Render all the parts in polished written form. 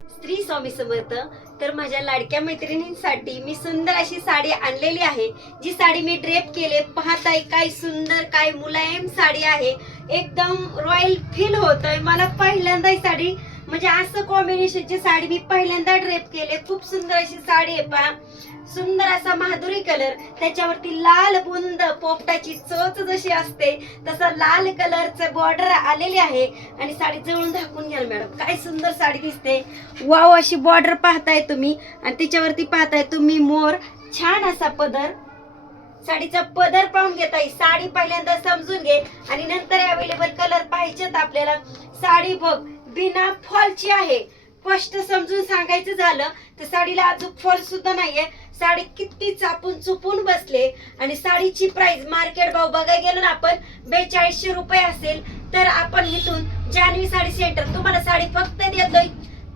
श्री स्वामी समर्थ. तर माझ्या लाडक्या मैत्रिणींसाठी मी सुंदर अशी साडी आणलेली आहे. जी साडी मी ड्रेप केले, पाहताय काय सुंदर काय मुलायम साडी आहे. एकदम रॉयल फील होतोय मला. पहिल्यांदा ही साडी म्हणजे असं कॉम्बिनेशनची साडी मी पहिल्यांदा ड्रेप केले. खूप सुंदर अशी साडी आहे पहा. सुंदर असा माधुरी कलर, त्याच्यावरती लाल बुंद पोपटाची चोच जशी असते तसा लाल कलरचं बॉर्डर आलेली आहे. आणि साडी जवळून दाखवून घ्या मॅडम, काय सुंदर साडी दिसते. वाव, अशी बॉर्डर पाहताय तुम्ही आणि त्याच्यावरती पाहताय तुम्ही मोर. छान असा पदर, साडीचा पदर पाहून घेताय. साडी पहिल्यांदा समजून घे आणि नंतर अवेलेबल कलर पाहिजेत आपल्याला. साडी बघ बिना फॉलची आहे. स्पष्ट समजून सांगायचं झालं तर साडीला अजून फॉल सुद्धा नाहीये. साडी किती चापून चुपून बसले. आणि साडीची प्राइस मार्केट भाव बघायला गेलो ना आपण 4200 रुपये असेल, तर आपण इथून जान्हवी साडी सेंटर तुम्हाला साडी फक्त देतोय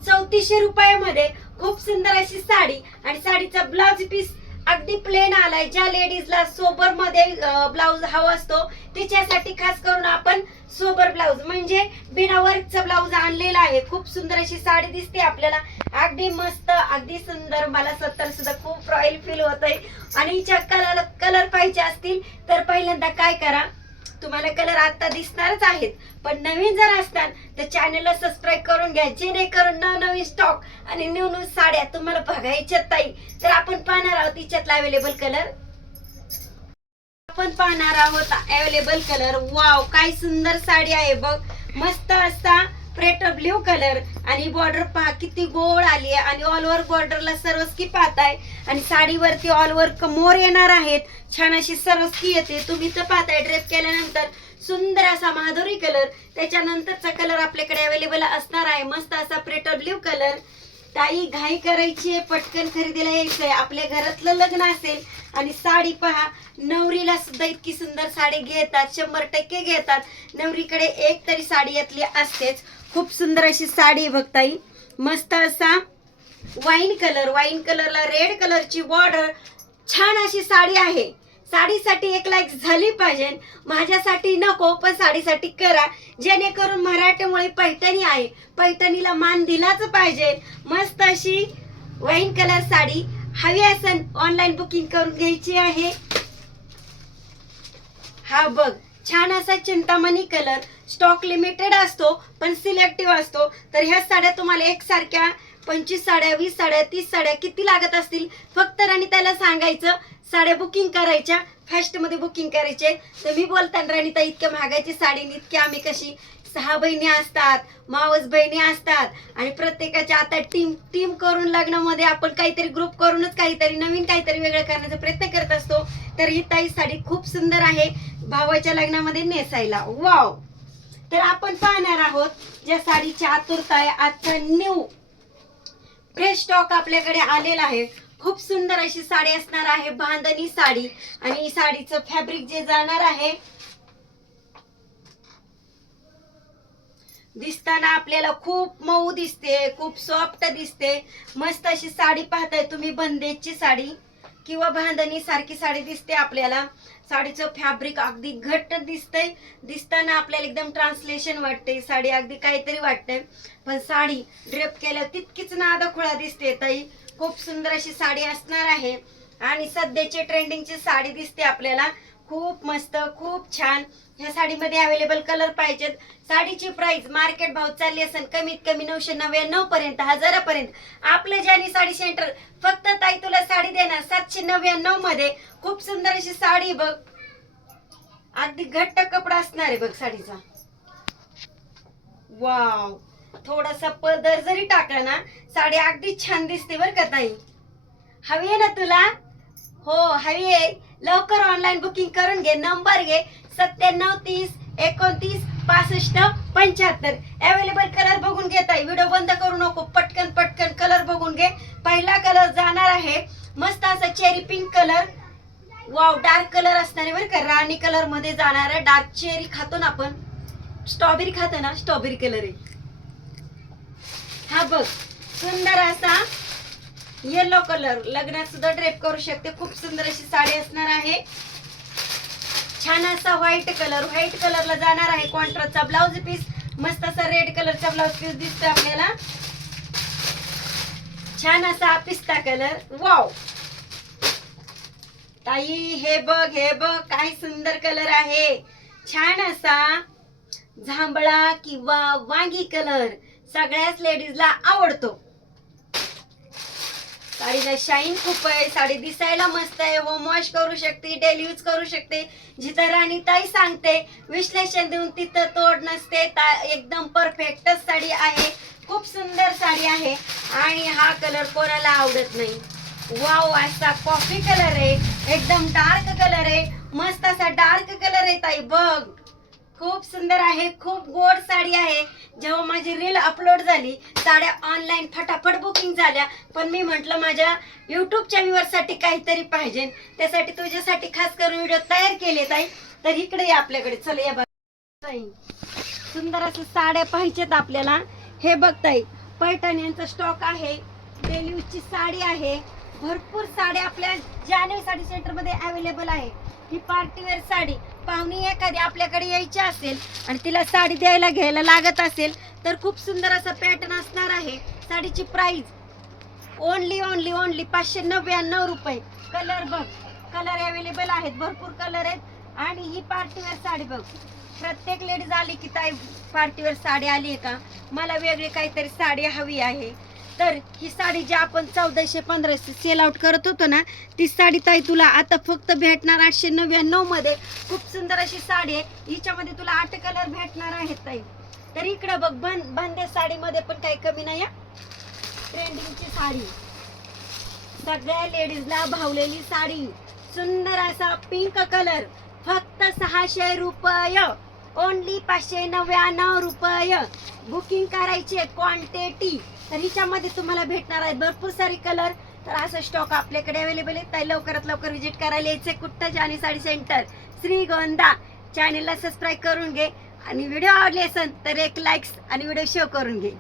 3400 रुपयामध्ये. खूप सुंदर अशी साडी. आणि साडीचा ब्लाउज पीस अगदी प्लेन आलाय. ज्या लेडीजला सोबर मध्ये ब्लाउज हवा असतो तिच्यासाठी खास करून आपण सोबर ब्लाउज म्हणजे बिना वर्कचा ब्लाउज आणलेला आहे. खूप सुंदर अशी साडी दिसते आपल्याला. अगदी मस्त, अगदी सुंदर. मला स्वतःला सुद्धा खूप रॉयल फील होतंय. आणि हिच्या कलर पाहिजे असतील तर पहिल्यांदा काय करा, तुम्हाला कलर आता दिसणारच आहेत, पण नवीन जर असतात तर चॅनलला सबस्क्राईब करून घ्या, जेणेकरून नवीन स्टॉक आणि न्यू साड्या तुम्हाला बघायच्या ताई. तर आपण पाहणार आहोत तिच्यातला अवेलेबल कलर. आपण पाहणार आहोत अवेलेबल कलर. वाव, काय सुंदर साडी आहे बघ. मस्त असा प्रेटर ब्ल्यू कलर आणि बॉर्डर पहा किती गोल आली आहे. आणि ऑल ओव्हर बॉर्डरला सरस्की पाहताय. आणि साडीवरती ऑल ओव्हर मोर येणार आहेत. छान अशी सरस्की येते. तुम्ही तर पाहताय ड्रेप केल्यानंतर सुंदर असा माधुरी कलर. त्याच्यानंतरचा कलर आपल्याकडे अवेलेबल असणार आहे. मस्त असा प्रेटर ब्ल्यू कलर. ताई घाई करायची आहे, पटकन खरेदीला यायचंय. आपल्या घरातलं लग्न असेल आणि साडी पहा, नवरीला सुद्धा इतकी सुंदर साडी घेतात, 100% घेतात. नवरीकडे एक तरी साडी यातली असतेच. खूप सुंदर अशी साडी बघताई. मस्त असा वाईन कलर, वाईन कलरला रेड कलरची बॉर्डर. छान अशी साडी आहे. साडीसाठी एक लाईक झाली पाहिजे. माझ्यासाठी नको, पण साडीसाठी करा, जेणेकरून मराठीमुळे पैठणी आहे, पैठणीला मान दिलाच पाहिजे. मस्त अशी वाईन कलर साडी हवी असेल ऑनलाईन बुकिंग करून घ्यायची आहे. हा बघ, छान असा चिंतामणी कलर. स्टॉक लिमिटेड असतो पण सिलेक्टिव्ह असतो. तर ह्या साड्या तुम्हाला एकसारख्या 25 साड्या, 20 साड्या, 30 साड्या किती लागत असतील फक्त राणीताईला सांगायचं. साड्या बुकिंग करायच्या, फास्ट मध्ये बुकिंग करायचे. तर मी बोलताना राणीताई इतक्या महागाची साडी इतकी आम्ही कशी, 6 बहिणी असतात, मावस बहिणी असतात आणि प्रत्येकाच्या आता टीम करून लग्नामध्ये आपण काहीतरी ग्रुप करूनच काहीतरी नवीन काहीतरी वेगळं करण्याचा प्रयत्न करत असतो. तर ही ताई साडी खूप सुंदर आहे भावाच्या लग्नामध्ये नेसायला. वाव. तर आपण पाहणार आहोत ज्या साडीची आतुरता आहे. आजचा न्यू फ्रेश स्टॉक आपल्याकडे आलेला आहे. खूप सुंदर अशी साडी असणार आहे, बांधणी साडी. आणि साडीचं फॅब्रिक जे जाणार आहे दिसताना आपल्याला खूप मऊ दिसते, खूप सॉफ्ट दिसते. मस्त अशी साडी पाहताय तुम्ही, बंदेजची साडी किंवा बांधणी सारखी साडी दिसते आपल्याला. साडीचं फॅब्रिक अगदी घट्ट दिसतंय. दिसताना आपल्याला एकदम ट्रान्सलेशन वाटते, साडी अगदी काहीतरी वाटतंय. पण साडी ड्रेप केल्यावर तितकीच नादखुळा दिसते ताई. खूप सुंदर अशी साडी असणार आहे. आणि सध्याची ट्रेंडिंगची साडी दिसते आपल्याला. खूप मस्त, खूप छान. ह्या साडीमध्ये अवेलेबल कलर पाहिजेत. साडीची प्राइस मार्केट भाव चालली असेल कमीत कमी 999 पर्यंत, 1000 पर्यंत. आपलं जानी साडी सेंटर फक्त ताई तुला साडी देणार 799 मध्ये. खूप सुंदर अशी साडी बघ, अगदी घट्ट कपडा असणार आहे बघ साडीचा. वाव, थोडासा पदर जरी टाकला ना साडी अगदी छान दिसते बर का ताई. हवी आहे ना तुला? हो हवी आहे. लवकर ऑनलाईन बुकिंग करून घे. नंबर घे 97 30 29 65 75. अवेलेबल कलर बघून घेत आहे. व्हिडिओ बंद करू नको, पटकन पटकन कलर बघून घे. पहिला कलर जाणार आहे मस्त असा cherry pink colour. Wow, dark colour असणार आहे बरं का. राणी कलर मध्ये जाणार आहे. डार्क चेरी खातो ना आपण, स्ट्रॉबेरी खातो ना, स्ट्रॉबेरी कलर आहे हा बघ. सुंदर असा येलो कलर, लग्नात सुद्धा ड्रेप करू शकते. खूप सुंदर अशी साडी असणार आहे. छान असा व्हाईट कलर, व्हाईट कलरला जाणार आहे कॉन्ट्रास्टचा ब्लाउज पीस. मस्त असा रेड कलरचा ब्लाउज पीस दिसतोय आपल्याला. छान असा पिस्ता कलर. वाव ताई, हे बघ काय सुंदर कलर आहे. छान असा जांभळा किंवा वांगी कलर सगळ्याच लेडीजला आवडतो. साडीला शाईन खूप आहे, साडी दिसायला मस्त आहे, होम वॉश करू शकते, डेली यूज करू शकते. जिथं राणी ताई सांगते विश्लेषण देऊन तिथं तोड नसते. एकदम परफेक्टच साडी आहे, खूप सुंदर साडी आहे. आणि हा कलर कोणाला आवडत नाही. वाव, असा कॉफी कलर आहे, एकदम डार्क कलर आहे, मस्त असा डार्क कलर आहे ताई. बघ खूप सुंदर आहे, खूप गोड साडी आहे. जेव्हा माझी रील अपलोड झाली साड्या ऑनलाईन फटाफट बुकिंग झाल्या, पण मी म्हटलं माझ्या युट्यूबच्या व्ह्यूअरसाठी काहीतरी पाहिजे, त्यासाठी तुझ्यासाठी खास करून व्हिडिओ तयार केले ताई. तर इकडे या आपल्याकडे, चल या बघ ताई, सुंदर असं साड्या पाहिजेत आपल्याला. हे बघ ताई, पैठण्यांचा स्टॉक आहे, डेली यूजची साडी आहे, भरपूर साड्या आपल्या जान्हवी साडी सेंटर मध्ये अवेलेबल आहे. ही पार्टीवेअर साडी पाहुणी एखादी आपल्याकडे यायची असेल आणि तिला साडी घ्यायला लागत असेल तर खूप सुंदर असा पॅटर्न असणार आहे. साडीची प्राइस ओनली 599 रुपये. कलर बघ, कलर अवेलेबल आहेत, भरपूर कलर आहेत. आणि ही पार्टीवेअर साडी बघ, प्रत्येक लेडीज आली की ताई पार्टीवेअर साडी आली आहे का, मला वेगळी काहीतरी साडी हवी आहे. तर ही साडी जी आपण 1400-1500 सेल आउट करत होतो ना, ती साडी ताई तुला आता फक्त भेटणार 899 मध्ये. खूप सुंदर अशी साडी आहे, हिच्यामध्ये तुला 8 कलर भेटणार आहेत ताई. तर इकडे बघ, बंदे साडीमध्ये पण काही कमी नाही. ट्रेंडिंगची साडी, सगळ्या लेडीजला भावलेली साडी, सुंदर असा पिंक कलर, फक्त 600 रुपये, ओनली 599 रुपये. बुकिंग करायची क्वांटिटी. तर हिच्यामध्ये तुम्हाला भेटणार आहे भरपूर सारी कलर. तर असं स्टॉक आपल्याकडे अवेलेबल आहे ताई. लवकरात लवकर विजिट करायला यायचे. कुठं जान्हवी साडी सेंटर, श्रीगोंदा. चॅनेलला सबस्क्राईब करून घे आणि व्हिडिओ आवडले असेल तर एक लाईक्स आणि व्हिडिओ शेअर करून घे.